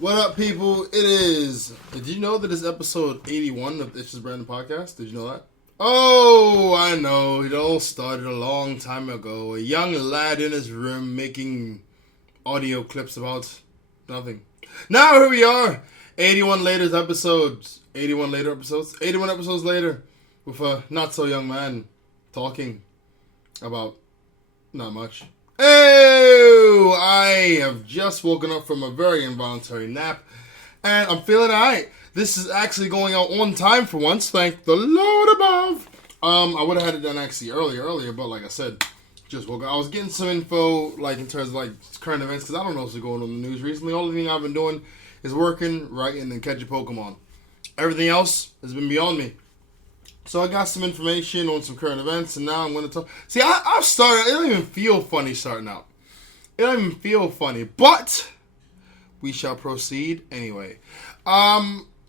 What up, people? It is. Did you know that it's episode 81 of ItsJusBrandon Podcast? Did you know that? Oh, I know. It all started a long time ago. A young lad in his room making audio clips about nothing. Now here we are. 81 episodes later with a not so young man talking about not much. Oh, I have just woken up from a very involuntary nap, and I'm feeling alright. This is actually going out on time for once, thank the Lord above. I would have had it done actually earlier, but like I said, just woke up. I was getting some info, like in terms of like current events, because I don't know what's going on in the news recently. The only thing I've been doing is working, writing, and catching Pokemon. Everything else has been beyond me. So I got some information on some current events, and now I'm going to talk. See, I've started. It don't even feel funny starting out. It don't even feel funny, but we shall proceed anyway.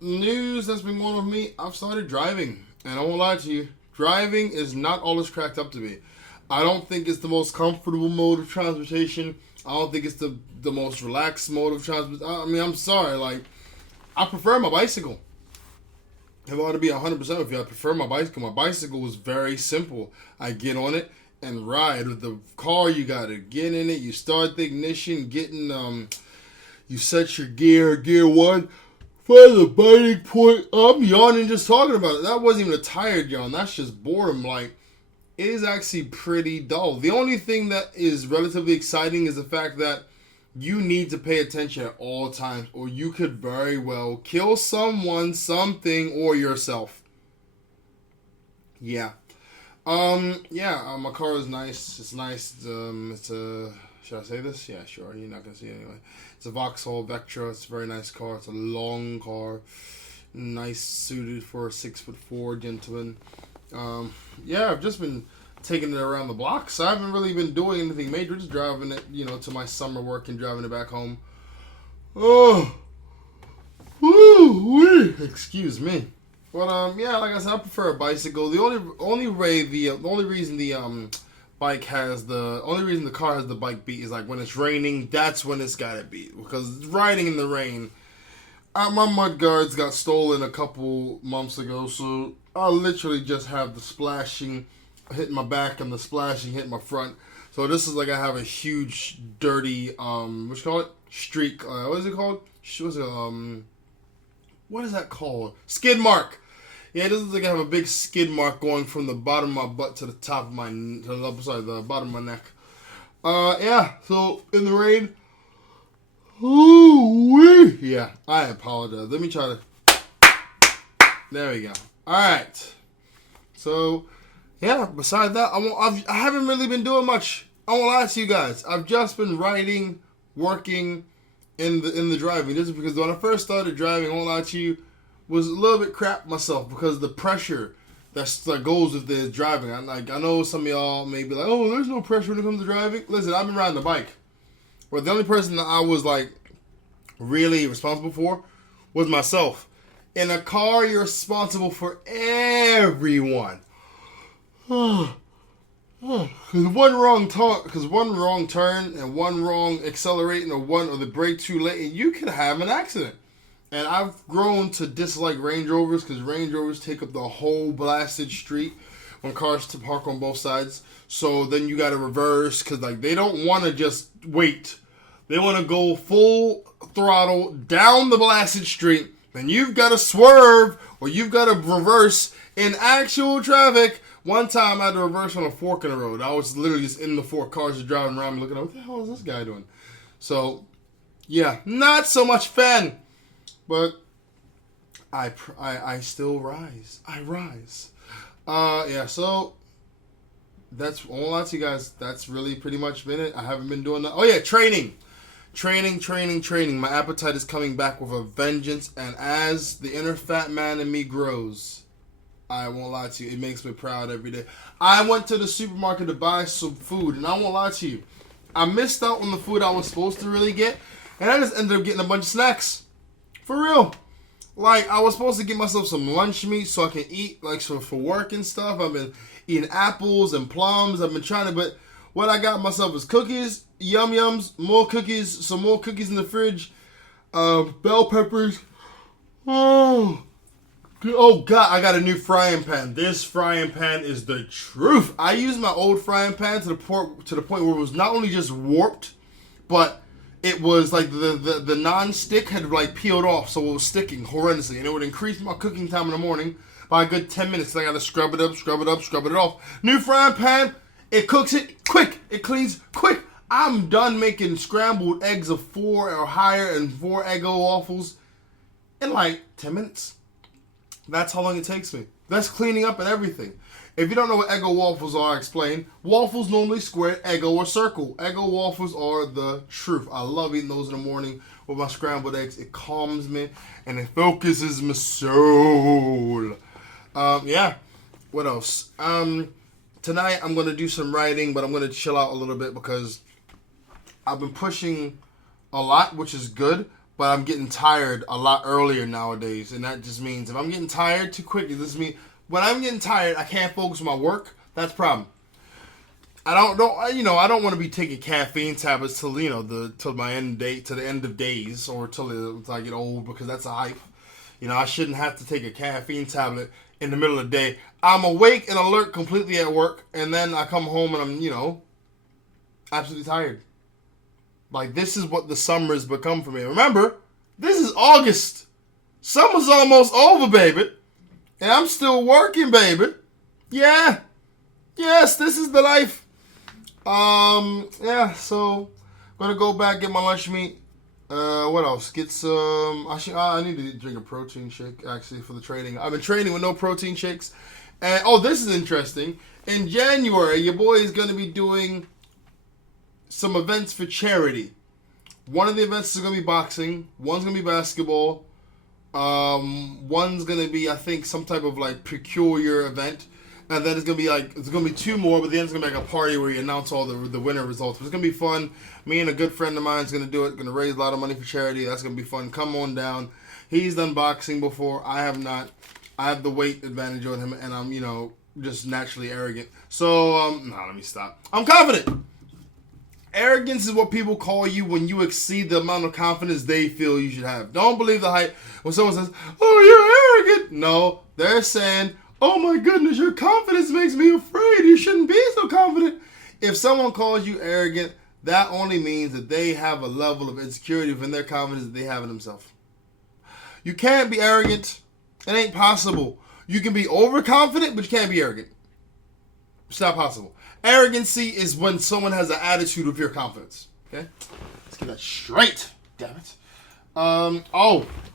News that's been going on with me. I've started driving, and I won't lie to you. Driving is not all it's cracked up to be. I don't think it's the most comfortable mode of transportation. I don't think it's the most relaxed mode of transportation. I mean, I'm sorry. Like, I prefer my bicycle. If I ought to be 100% with you, I prefer my bicycle. My bicycle was very simple. I get on it and ride. With the car, you gotta get in it. You start the ignition, you set your gear one. For the biting point, I'm yawning just talking about it. That wasn't even a tired yawn. That's just boredom. Like, it is actually pretty dull. The only thing that is relatively exciting is the fact that you need to pay attention at all times, or you could very well kill someone, something, or yourself. Yeah. My car is nice. It's nice. Should I say this? Yeah, sure. You're not going to see it anyway. It's a Vauxhall Vectra. It's a very nice car. It's a long car. Nice, suited for a 6'4" gentleman. I've just been taking it around the block, so I haven't really been doing anything major, just driving it, to my summer work and driving it back home. Oh, woo, excuse me. But like I said, I prefer a bicycle. The only reason the car has the bike beat is like when it's raining. That's when it's got it beat, because riding in the rain. My mud guards got stolen a couple months ago, so I literally just have the splashing hitting my back and the splashing hitting my front. So this is like I have a huge dirty streak. What is it called? What is that called? Skid mark. Yeah, this is like I have a big skid mark going from the bottom of my butt to the top of the bottom of my neck. So in the rain. Ooh-wee. Yeah, I apologize. Let me try to. There we go. All right. So. Yeah, besides that, I haven't really been doing much. I won't lie to you guys. I've just been writing, working, in the driving. This is because when I first started driving, I won't lie to you, was a little bit crap myself because the pressure that goes with the driving. I know some of y'all may be like, oh, there's no pressure when it comes to driving. Listen, I've been riding a bike. But the only person that I was like really responsible for was myself. In a car, you're responsible for everyone. Because one wrong turn and one wrong accelerating or the brake too late, and you could have an accident. And I've grown to dislike Range Rovers because Range Rovers take up the whole blasted street when cars to park on both sides. So then you got to reverse because they don't want to just wait. They want to go full throttle down the blasted street. Then you've got to swerve or you've got to reverse in actual traffic. One time I had to reverse on a fork in the road. I was literally just in the fork. Cars just driving around me looking at what the hell is this guy doing? So, yeah, not so much fun. But I still rise. I rise. So that's all I to you guys. That's really pretty much been it. I haven't been doing that. Oh, yeah, training. Training. My appetite is coming back with a vengeance. And as the inner fat man in me grows, I won't lie to you. It makes me proud every day. I went to the supermarket to buy some food, and I won't lie to you. I missed out on the food I was supposed to really get, and I just ended up getting a bunch of snacks. For real. Like, I was supposed to get myself some lunch meat so I can eat, for work and stuff. I've been eating apples and plums. I've been trying to, but what I got myself is cookies, yum-yums, more cookies, some more cookies in the fridge. Bell peppers. Oh God, I got a new frying pan. This frying pan is the truth. I used my old frying pan to the point where it was not only just warped, but it was like the non-stick had like peeled off, so it was sticking horrendously, and it would increase my cooking time in the morning by a good 10 minutes. I got to scrub it off. New frying pan, it cooks it quick, it cleans quick. I'm done making scrambled eggs of 4 or higher and 4 Eggo waffles in like 10 minutes. That's how long it takes me. That's cleaning up and everything. If you don't know what Eggo waffles are, I explain. Waffles normally square, Eggo or circle. Eggo waffles are the truth. I love eating those in the morning with my scrambled eggs. It calms me and it focuses my soul. Yeah. What else? Tonight I'm going to do some writing, but I'm going to chill out a little bit because I've been pushing a lot, which is good. But I'm getting tired a lot earlier nowadays, and that just means if I'm getting tired too quickly, this means when I'm getting tired, I can't focus on my work. That's a problem. I don't want to be taking caffeine tablets till till my to the end of days, or till I get old, because that's a hype. I shouldn't have to take a caffeine tablet in the middle of the day. I'm awake and alert completely at work, and then I come home and I'm absolutely tired. Like, this is what the summer has become for me. Remember, this is August. Summer's almost over, baby. And I'm still working, baby. Yeah. Yes, this is the life. Yeah, so I'm going to go back, get my lunch meat. What else? Get some... I need to drink a protein shake, actually, for the training. I've been training with no protein shakes. And, this is interesting. In January, your boy is going to be doing some events for charity. One of the events is going to be boxing. One's going to be basketball. One's going to be, I think, some type of like peculiar event. And then it's going to be 2 more, but then it's going to be like a party where you announce all the winner results. It's going to be fun. Me and a good friend of mine is going to do it. Going to raise a lot of money for charity. That's going to be fun. Come on down. He's done boxing before. I have not. I have the weight advantage on him, and I'm, just naturally arrogant. So, let me stop. I'm confident. Arrogance is what people call you when you exceed the amount of confidence they feel you should have. Don't believe the hype when someone says, "Oh, you're arrogant." No, they're saying, "Oh my goodness, your confidence makes me afraid. You shouldn't be so confident." If someone calls you arrogant, that only means that they have a level of insecurity within their confidence that they have in themselves. You can't be arrogant. It ain't possible. You can be overconfident, but you can't be arrogant. It's not possible. Arrogancy is when someone has an attitude of your confidence. Okay? Let's get that straight. Damn it.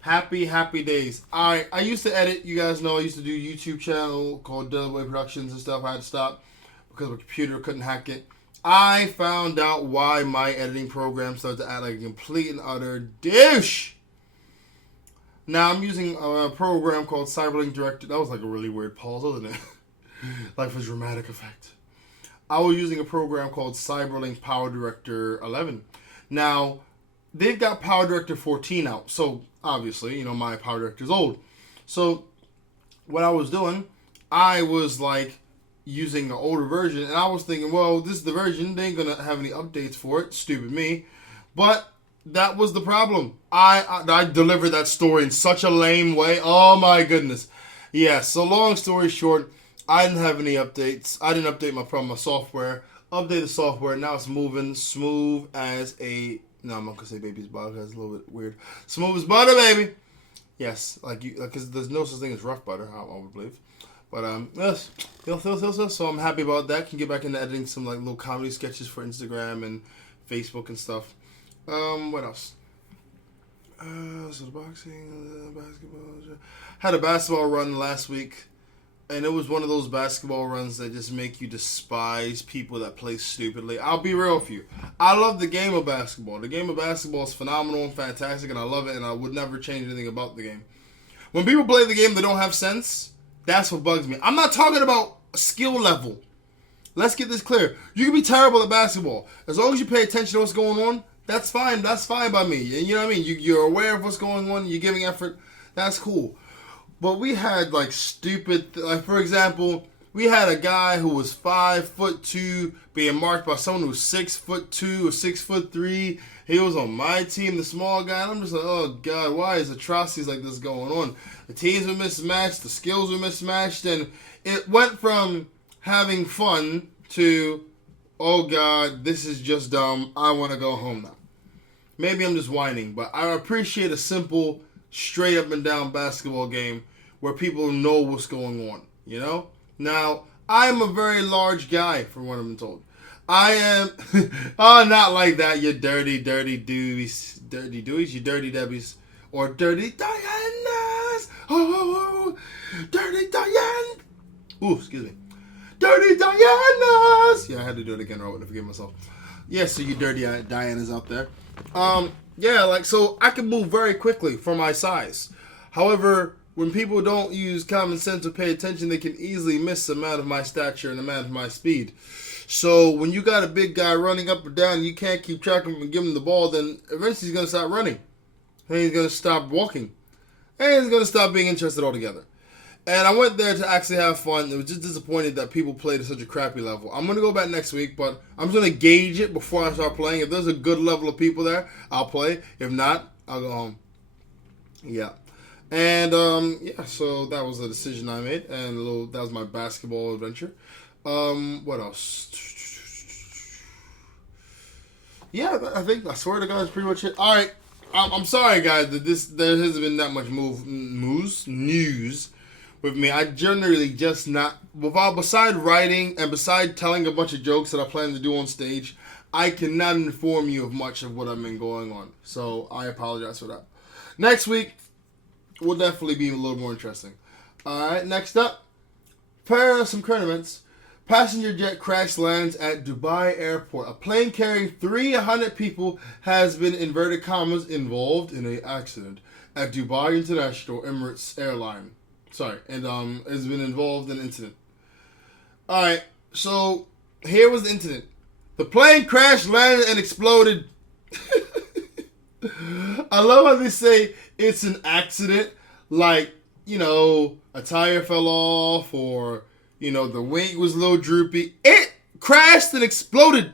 Happy days. I used to edit. You guys know I used to do a YouTube channel called Delaware Productions and stuff. I had to stop because my computer couldn't hack it. I found out why my editing program started to act like a complete and utter douche. Now I'm using a program called Cyberlink Director. That was like a really weird pause, wasn't it? Like for dramatic effect. I was using a program called Cyberlink Power Director 11. Now, they've got Power Director 14 out. So, obviously, my Power Director is old. So, what I was doing, I was like using the older version. And I was thinking, well, this is the version. They ain't going to have any updates for it. Stupid me. But that was the problem. I delivered that story in such a lame way. Oh, my goodness. Yeah, so long story short, I didn't have any updates. I didn't update my software. Update the software. Now it's moving smooth as a... No, I'm not going to say baby's butter. That's a little bit weird. Smooth as butter, baby. Yes, because there's no such thing as rough butter, I would believe. But, yes. So I'm happy about that. Can get back into editing some, like, little comedy sketches for Instagram and Facebook and stuff. What else? So the boxing, basketball. Had a basketball run last week. And it was one of those basketball runs that just make you despise people that play stupidly. I'll be real with you. I love the game of basketball. The game of basketball is phenomenal and fantastic, and I love it, and I would never change anything about the game. When people play the game that don't have sense, that's what bugs me. I'm not talking about skill level. Let's get this clear. You can be terrible at basketball. As long as you pay attention to what's going on, that's fine. That's fine by me. And you know what I mean? You're aware of what's going on. You're giving effort. That's cool. But we had, like, stupid... Like, for example, We had a guy who was 5'2" being marked by someone who was 6'2" or 6'3". He was on my team, the small guy, and I'm just like, oh God, why is atrocities like this going on? The teams were mismatched, the skills were mismatched, and it went from having fun to, oh God, this is just dumb. I want to go home now. Maybe I'm just whining, but I appreciate a simple, straight up and down basketball game where people know what's going on, you know? Now, I am a very large guy, from what I've been told. I am, oh, not like that, you dirty Deweys, you dirty Debbies, or dirty Dianas, oh, dirty Diane, ooh, excuse me, dirty Dianas, yeah, I had to do it again, or I wouldn't forgive myself. Yeah, so you dirty Dianas out there, yeah, like, so I can move very quickly for my size. However, when people don't use common sense or pay attention, they can easily miss the amount of my stature and the amount of my speed. So when you got a big guy running up or down, and you can't keep track of him and give him the ball, then eventually he's going to stop running. And he's going to stop walking. And he's going to stop being interested altogether. And I went there to actually have fun. It was just disappointed that people played at such a crappy level. I'm going to go back next week, but I'm just going to gauge it before I start playing. If there's a good level of people there, I'll play. If not, I'll go home. Yeah. And, yeah, so that was a decision I made. And that was my basketball adventure. What else? Yeah, I swear to God, that's pretty much it. All right, I'm sorry, guys, that there hasn't been that much news with me. I generally just beside writing and beside telling a bunch of jokes that I plan to do on stage, I cannot inform you of much of what I've been going on. So I apologize for that. Next week will definitely be a little more interesting. All right, next up, some current events. Passenger jet crash lands at Dubai airport. A plane carrying 300 people has been, inverted commas, involved in an accident at Dubai International Emirates Airline. Has been involved in an incident. Alright, so here was the incident. The plane crashed, landed, and exploded. I love how they say it's an accident, like, you know, a tire fell off or, you know, the wing was a little droopy. It crashed and exploded.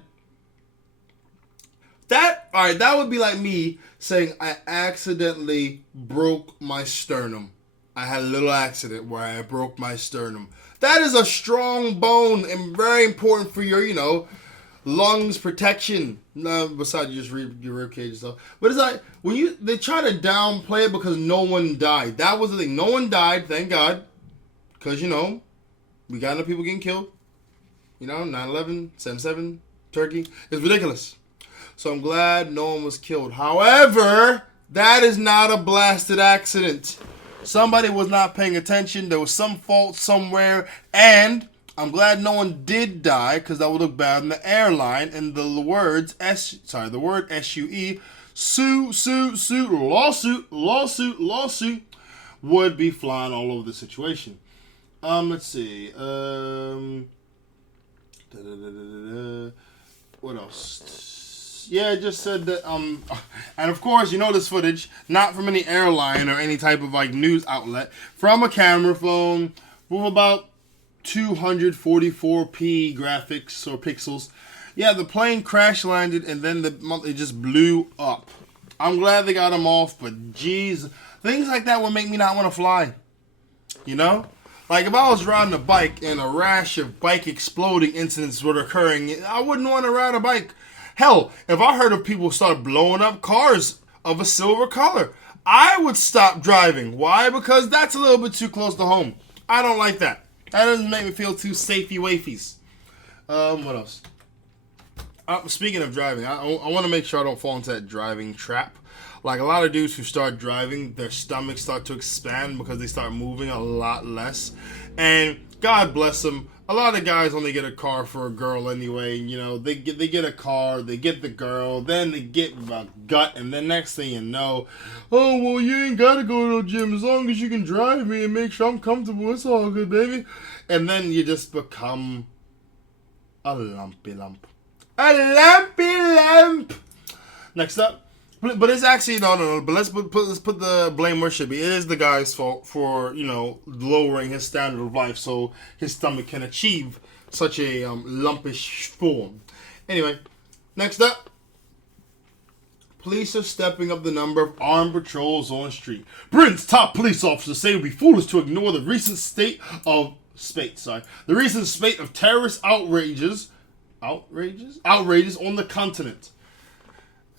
That would be like me saying I accidentally broke my sternum. I had a little accident where I broke my sternum. That is a strong bone and very important for your, you know, lungs protection. No, besides just your rib cage and stuff. But it's like, they try to downplay it because no one died. That was the thing. No one died, thank God. Because, you know, we got enough people getting killed. You know, 9/11, 7/7, Turkey. It's ridiculous. So I'm glad no one was killed. However, that is not a blasted accident. Somebody was not paying attention. There was some fault somewhere. And I'm glad no one did die, because that would look bad on the airline. And the word SUE, lawsuit, would be flying all over the situation. Let's see. What else? Yeah, it just said that, and of course, you know this footage, not from any airline or any type of, like, news outlet, from a camera phone with about 244p graphics or pixels. Yeah, the plane crash landed, and then it just blew up. I'm glad they got them off, but geez, things like that would make me not want to fly. You know? Like, if I was riding a bike and a rash of bike exploding incidents were occurring, I wouldn't want to ride a bike. Hell, if I heard of people start blowing up cars of a silver color, I would stop driving. Why? Because that's a little bit too close to home. I don't like that. That doesn't make me feel too safety-wafies. What else? Speaking of driving, I want to make sure I don't fall into that driving trap. Like, a lot of dudes who start driving, their stomachs start to expand because they start moving a lot less. And God bless them. A lot of guys only get a car for a girl anyway. You know, they get a car, they get the girl, then they get a gut, and then next thing you know, oh, well, you ain't got to go to the gym. As long as you can drive me and make sure I'm comfortable, it's all good, baby. And then you just become a lumpy lump. A lumpy lump! Next up. But it's actually no. But let's put the blame where it should be. It is the guy's fault for lowering his standard of life so his stomach can achieve such a lumpish form. Anyway, next up, police are stepping up the number of armed patrols on the street. Britain's top police officers say it would be foolish to ignore the recent spate of terrorist outrages on the continent.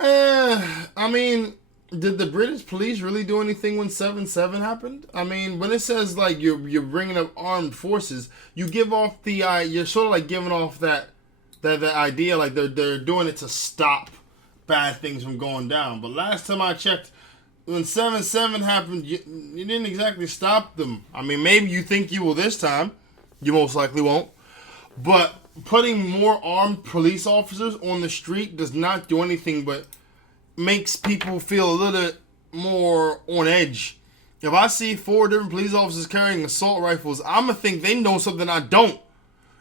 I mean, did the British police really do anything when 7/7 happened? I mean, when it says like you're bringing up armed forces, you give off you're sort of like giving off that idea like they're doing it to stop bad things from going down. But last time I checked, when 7/7 happened, you didn't exactly stop them. I mean, maybe you think you will this time. You most likely won't. But putting more armed police officers on the street does not do anything but makes people feel a little more on edge. If I see 4 different police officers carrying assault rifles, I'm going to think they know something I don't.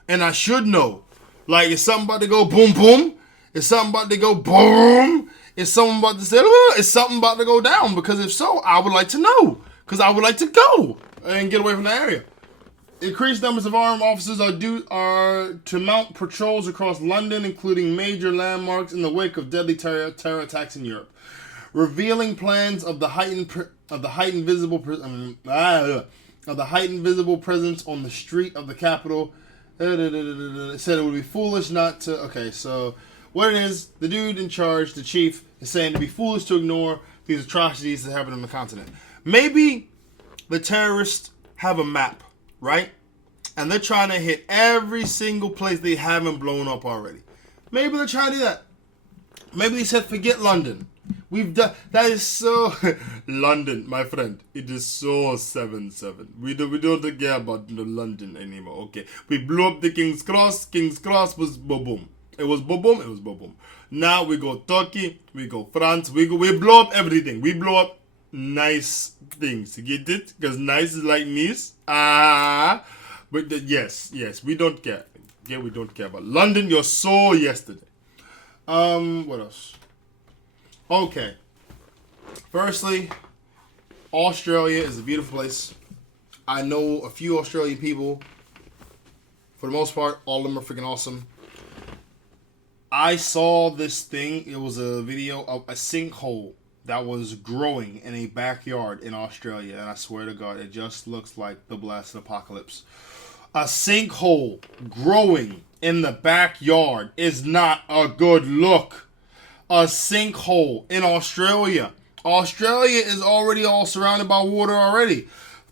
And I should know. Like, is something about to go boom, boom? Is something about to go boom? Is something about to say, is something about to go down? Because if so, I would like to know. Because I would like to go and get away from the area. Increased numbers of armed officers are to mount patrols across London, including major landmarks in the wake of deadly terror attacks in Europe, revealing plans of the heightened visible presence on the street of the capital. It said it would be foolish not to. Okay, so what it is, the dude in charge, the chief, is saying it'd be foolish to ignore these atrocities that happen on the continent. Maybe the terrorists have a map. Right? And they're trying to hit every single place they haven't blown up already. Maybe they're trying to do that. Maybe they said, forget London. We've done... That is so... London, my friend. It is so 7/7. We don't care about London anymore. Okay. We blew up the King's Cross. King's Cross was boom. It was boom. It was boom. Now we go Turkey. We go France. We blow up everything. We blow up nice things. You get it? Because nice is like nice. But yes, we don't care. Yeah, we don't care about London. You saw yesterday. What else? Okay. Firstly, Australia is a beautiful place. I know a few Australian people. For the most part, all of them are freaking awesome. I saw this thing. It was a video of a sinkhole that was growing in a backyard in Australia, and I swear to God, it just looks like the blasted apocalypse. A sinkhole growing in the backyard is not a good look. A sinkhole in Australia. Australia is already all surrounded by water already.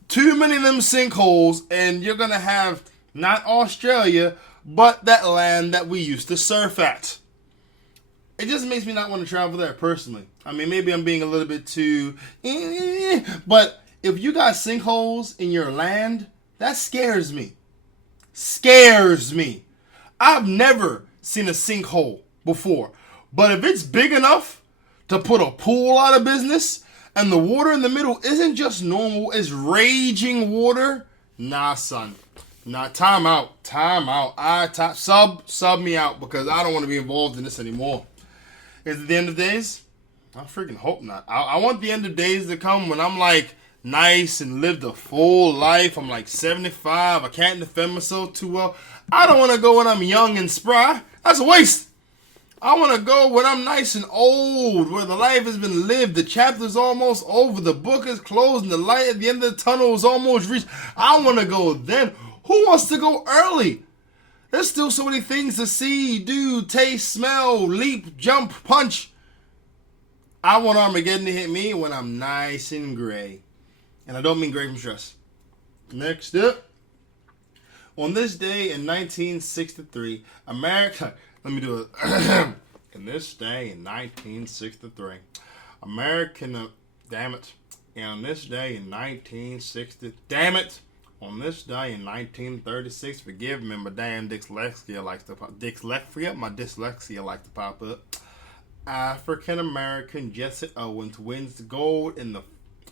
Too many of them sinkholes, and you're gonna have not Australia, but that land that we used to surf at. It just makes me not want to travel there personally. I mean, maybe I'm being a little bit too... But if you got sinkholes in your land, that scares me. Scares me. I've never seen a sinkhole before. But if it's big enough to put a pool out of business and the water in the middle isn't just normal, it's raging water, nah, son. Nah, time out. Sub me out because I don't want to be involved in this anymore. Is it the end of days? I freaking hope not. I want the end of days to come when I'm like nice and lived a full life. I'm like 75. I can't defend myself too well. I don't want to go when I'm young and spry. That's a waste. I want to go when I'm nice and old, where the life has been lived, the chapter's almost over, the book is closed, and the light at the end of the tunnel is almost reached. I want to go then. Who wants to go early? There's still so many things to see, do, taste, smell, leap, jump, punch. I want Armageddon to hit me when I'm nice and gray. And I don't mean gray from stress. Next up. On this day in 1963, America... Let me do it. In this day in 1963, damn it. And on this day in 1960... Damn it. On this day in 1936, forgive me, my damn dyslexia likes to pop. My dyslexia likes to pop up. African-American Jesse Owens wins gold in the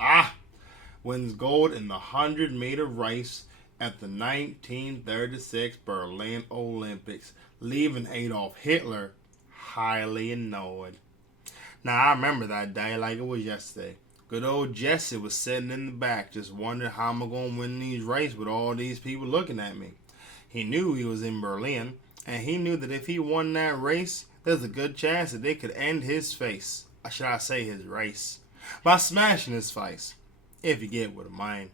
100-meter race at the 1936 Berlin Olympics, leaving Adolf Hitler highly annoyed. Now, I remember that day like it was yesterday. Good old Jesse was sitting in the back just wondering how am I going to win these races with all these people looking at me. He knew he was in Berlin, and he knew that if he won that race, there's a good chance that they could end his face, or should I say his race, by smashing his face, if you get what I mean.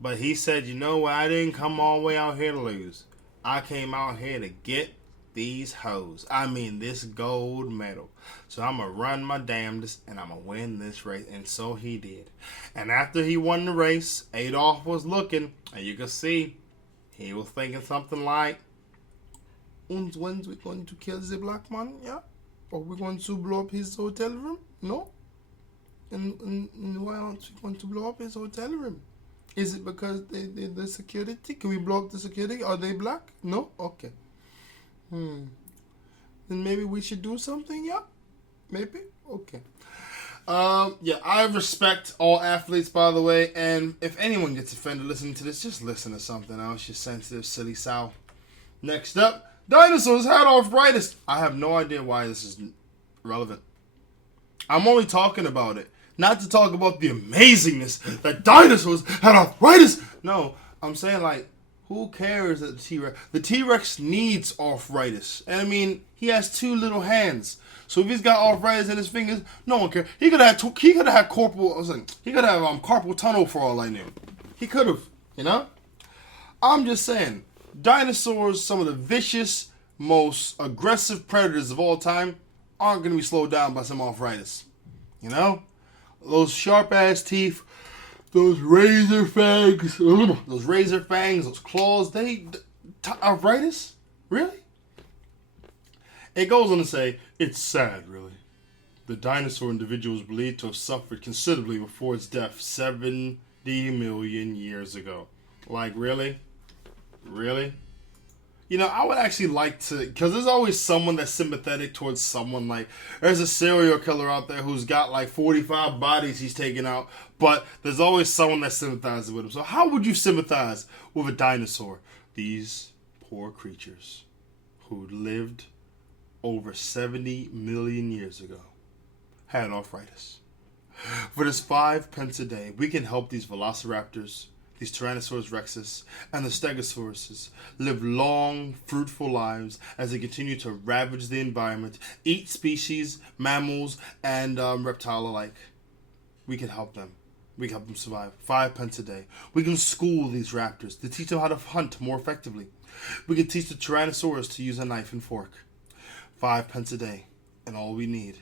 But he said, you know what, I didn't come all the way out here to lose. I came out here to get these hoes. I mean this gold medal. So I'm going to run my damnedest and I'm going to win this race. And so he did. And after he won the race, Adolf was looking, and you can see he was thinking something like, and when we going to kill the black man? Yeah? Or we going to blow up his hotel room? No? And why aren't we going to blow up his hotel room? Is it because the security? Can we blow up the security? Are they black? No? Okay. Then maybe we should do something, yeah? Maybe? Okay. Yeah, I respect all athletes, by the way, and if anyone gets offended listening to this, just listen to something else, you sensitive, silly sow. Next up, dinosaurs had arthritis. I have no idea why this is relevant. I'm only talking about it, not to talk about the amazingness that dinosaurs had arthritis. No, I'm saying, like, who cares that the T-Rex needs arthritis? And I mean, he has 2 little hands. So if he's got arthritis in his fingers, no one cares. He could have had carpal tunnel for all I knew. He could have, you know? I'm just saying, dinosaurs, some of the vicious, most aggressive predators of all time, aren't going to be slowed down by some arthritis. You know? Those sharp-ass teeth, those razor fangs, those claws, arthritis? Really? It goes on to say, it's sad, really. The dinosaur individual was believed to have suffered considerably before its death 70 million years ago. Like, really? Really? You know, I would actually like to, because there's always someone that's sympathetic towards someone. Like, there's a serial killer out there who's got like 45 bodies he's taken out, but there's always someone that sympathizes with him. So how would you sympathize with a dinosaur? These poor creatures who lived over 70 million years ago had arthritis. For just 5 pence a day, we can help these velociraptors, these Tyrannosaurus rexes, and the Stegosauruses live long, fruitful lives as they continue to ravage the environment, eat species, mammals, and reptile alike. We can help them. We can help them survive. 5 pence a day. We can school these raptors to teach them how to hunt more effectively. We can teach the Tyrannosaurus to use a knife and fork. 5 pence a day, and all we need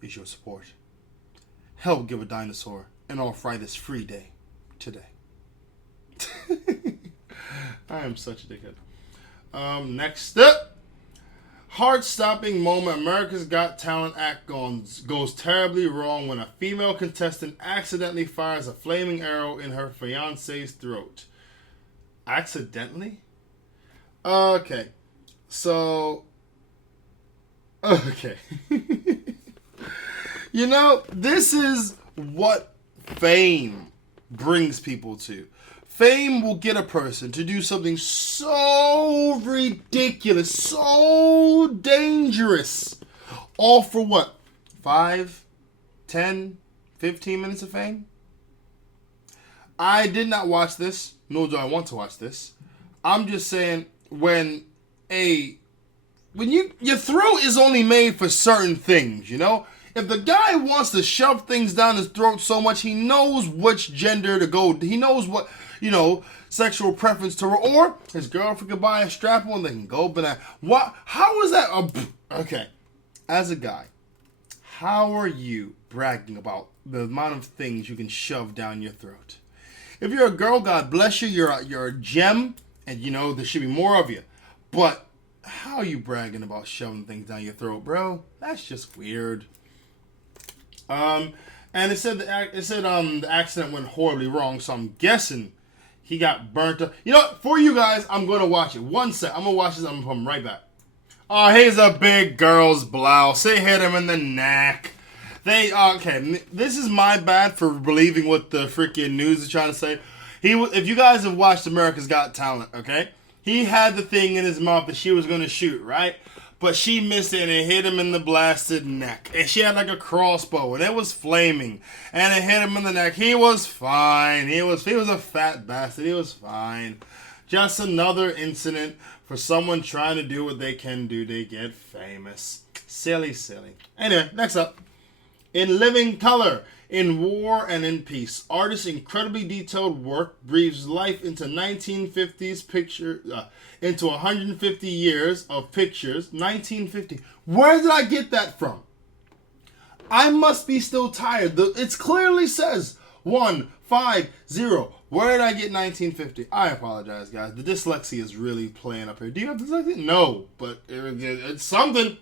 is your support. Help give a dinosaur an arthritis-free day today. I am such a dickhead. Next up, heart-stopping moment. America's Got Talent act goes terribly wrong when a female contestant accidentally fires a flaming arrow in her fiance's throat. Accidentally? Okay. So, okay. You know, this is what fame brings people to. Fame will get a person to do something so ridiculous, so dangerous. All for what? 5, 10, 15 minutes of fame? I did not watch this, nor do I want to watch this. I'm just saying, when your throat is only made for certain things, you know? If the guy wants to shove things down his throat so much, he knows which gender to go. He knows what, sexual preference to, or his girlfriend can buy a strap-on and they can go banana. What? How is that? Okay. As a guy, how are you bragging about the amount of things you can shove down your throat? If you're a girl, God bless you. You're a gem, and there should be more of you. But how are you bragging about shoving things down your throat, bro? That's just weird. And it said the accident went horribly wrong, so I'm guessing he got burnt up. You know what? For you guys, I'm going to watch it. One sec. I'm going to watch this. I'm going to come right back. Oh, here's a big girl's blouse. They hit him in the neck. Okay, this is my bad for believing what the freaking news is trying to say. If you guys have watched America's Got Talent, okay? He had the thing in his mouth that she was going to shoot, right? but she missed it and it hit him in the blasted neck. And she had like a crossbow and it was flaming and it hit him in the neck. He was fine. He was a fat bastard. He was fine. Just another incident for someone trying to do what they can do. They get famous. Silly. Anyway, next up. In living color, in war and in peace, artist's incredibly detailed work breathes life into 1950s picture, into 150 years of pictures. 1950. Where did I get that from? I must be still tired. It clearly says 150. Where did I get 1950? I apologize, guys. The dyslexia is really playing up here. Do you have dyslexia? No, but it's something.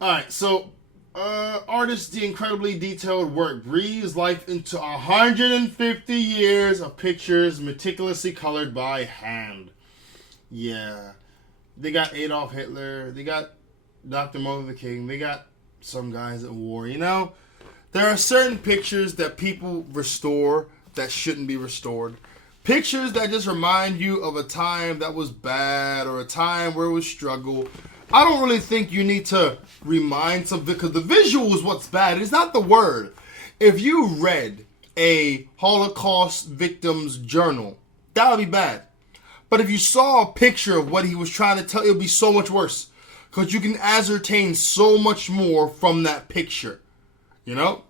All right, so artist's incredibly detailed work breathes life into 150 years of pictures meticulously colored by hand. Yeah, they got Adolf Hitler. They got Dr. Martin Luther King. They got some guys at war. You know, there are certain pictures that people restore that shouldn't be restored. Pictures that just remind you of a time that was bad or a time where it was struggle. I don't really think you need to remind something because the visual is what's bad. It's not the word. If you read a Holocaust victim's journal, that would be bad. But if you saw a picture of what he was trying to tell, it would be so much worse. Because you can ascertain so much more from that picture. You know?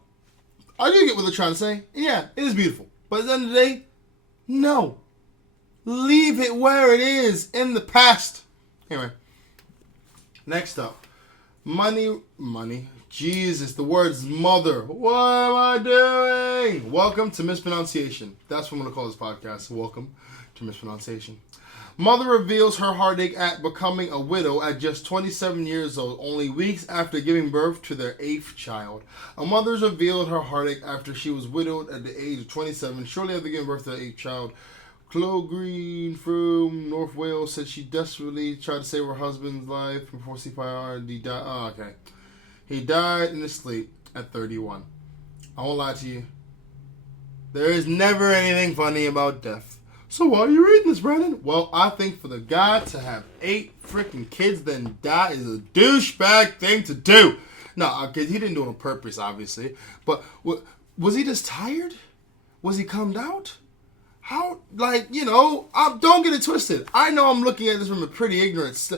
I do get what they're trying to say. Yeah, it is beautiful. But at the end of the day, no. Leave it where it is in the past. Anyway. Next up. Money. Jesus, the word's mother. What am I doing? Welcome to Mispronunciation. That's what I'm going to call this podcast. Welcome to Mispronunciation. Mother reveals her heartache at becoming a widow at just 27 years old, only weeks after giving birth to their 8th child. A mother's revealed her heartache after she was widowed at the age of 27, shortly after giving birth to their 8th child. Chloe Green from North Wales said she desperately tried to save her husband's life before CPR and he died. Oh, okay. He died in his sleep at 31. I won't lie to you. There is never anything funny about death. So why are you reading this, Brandon? Well, I think for the guy to have 8 freaking kids then die is a douchebag thing to do. No, because he didn't do it on purpose, obviously. But was he just tired? Was he cummed out? How, like, you know, don't get it twisted. I know I'm looking at this from a pretty ignorant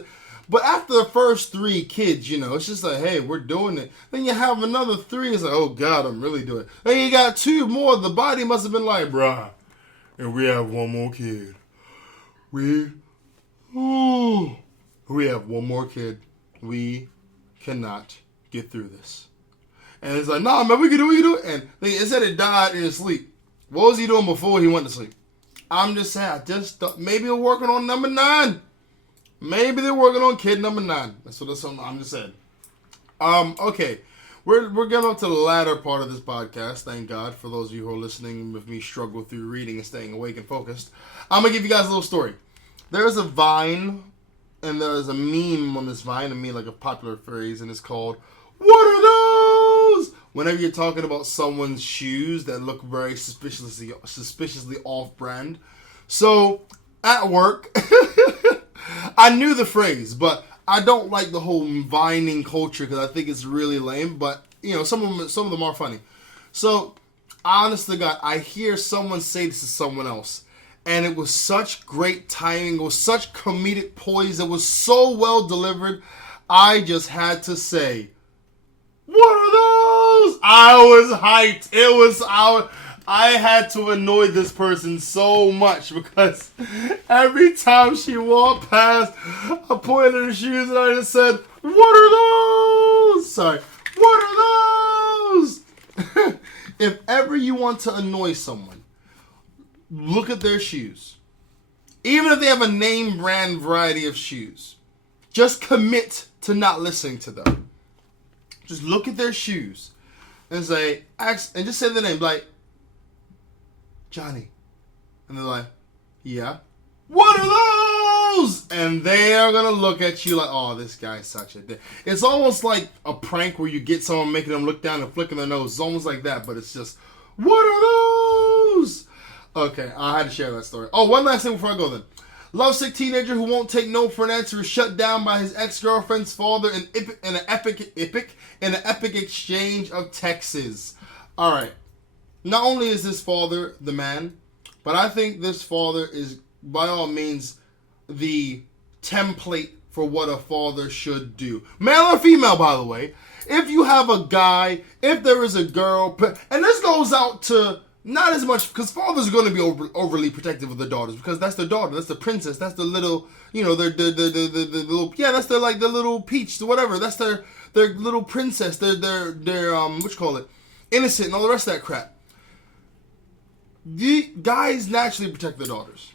but after the first 3 kids, you know, it's just like, hey, we're doing it. Then you have another 3, it's like, oh, God, I'm really doing it. Then you got 2 more. The body must have been like, bruh, and we have 1 more kid. We have 1 more kid. We cannot get through this. And it's like, nah, man, we can do it. And it said it died in his sleep. What was he doing before he went to sleep? I'm just saying, maybe they're working on number 9. Maybe they're working on kid number 9. That's what I'm just saying. Okay. We're getting up to the latter part of this podcast. Thank God for those of you who are listening with me struggle through reading and staying awake and focused. I'm going to give you guys a little story. There's a Vine, and there's a meme on this Vine, like a popular phrase, and it's called, "What are those?" Whenever you're talking about someone's shoes that look very suspiciously off-brand. So, at work, I knew the phrase, but I don't like the whole vining culture because I think it's really lame. But, you know, some of them are funny. So, honest to God, I hear someone say this to someone else. And it was such great timing. It was such comedic poise. It was so well delivered. I just had to say, "What are those?" I was hyped. I had to annoy this person so much because every time she walked past, I pointed at her shoes and I just said, "What are those?" Sorry. "What are those?" If ever you want to annoy someone, look at their shoes. Even if they have a name brand variety of shoes, just commit to not listening to them. Just look at their shoes and say, and just say the name, like, "Johnny." And they're like, "Yeah." "What are those?" And they are going to look at you like, "Oh, this guy's such a dick." It's almost like a prank where you get someone making them look down and flicking their nose. It's almost like that, but it's just, "What are those?" Okay, I had to share that story. Oh, one last thing before I go then. Lovesick teenager who won't take no for an answer is shut down by his ex-girlfriend's father in an epic exchange of texts. All right. Not only is this father the man, but I think this father is, by all means, the template for what a father should do. Male or female, by the way. If you have a guy, if there is a girl, and this goes out to not as much, because fathers are going to be overly protective of their daughters, because that's their daughter, that's the princess, that's the little, the little, that's their, like, the little peach, whatever, that's their little princess, their innocent and all the rest of that crap. The guys naturally protect their daughters.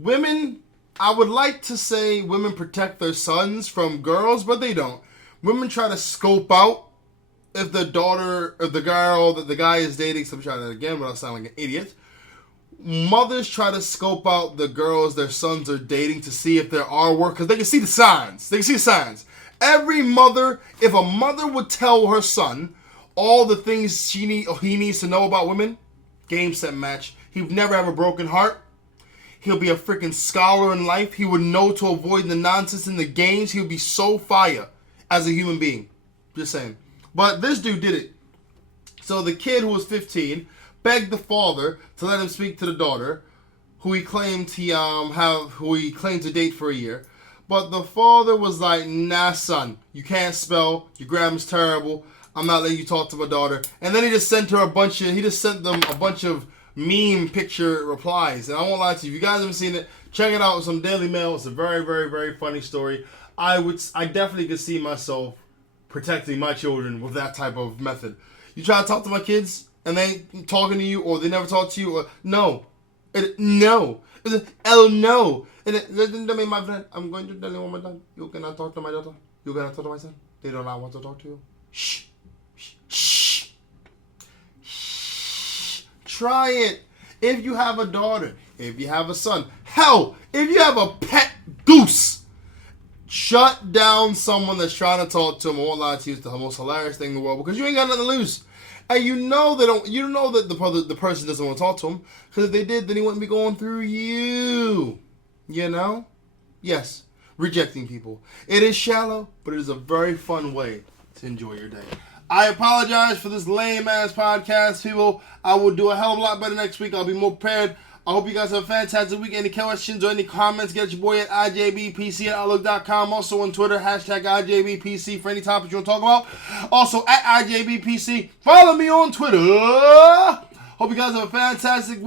Women, I would like to say women protect their sons from girls, but they don't. Women try to scope out if the daughter, or the girl that the guy is dating, so I'm trying that again without sounding like an idiot. Mothers try to scope out the girls their sons are dating to see if there are work, because they can see the signs. Every mother, if a mother would tell her son all the things he needs to know about women, game, set, match. He would never have a broken heart. He'll be a freaking scholar in life. He would know to avoid the nonsense in the games. He would be so fire as a human being. Just saying. But this dude did it. So the kid who was 15 begged the father to let him speak to the daughter, who he claimed to date for a year. But the father was like, nah, son, you can't spell. Your grammar's terrible. I'm not letting you talk to my daughter. And then he just sent them a bunch of meme picture replies. And I won't lie to you. If you guys haven't seen it, check it out. It's on Daily Mail. It's a very, very, very funny story. I definitely could see myself protecting my children with that type of method. You try to talk to my kids and they ain't talking to you, or they never talk to you, or no. No. No. My friend, I'm going to tell you one more time. You cannot talk to my daughter. You cannot talk to my son. They do not want to talk to you. Shh. Shh. Shh. Try it. If you have a daughter, if you have a son, hell, if you have a pet goose, shut down someone that's trying to talk to them. I won't lie to you, it's the most hilarious thing in the world, because you ain't got nothing to lose. And you know that the person doesn't want to talk to him, because if they did, then he wouldn't be going through you. You know? Yes. Rejecting people. It is shallow, but it is a very fun way to enjoy your day. I apologize for this lame-ass podcast, people. I will do a hell of a lot better next week. I'll be more prepared. I hope you guys have a fantastic week. Any questions or any comments, get your boy at IJBPC@outlook.com. Also on Twitter, #IJBPC for any topics you want to talk about. Also at IJBPC. Follow me on Twitter. Hope you guys have a fantastic week.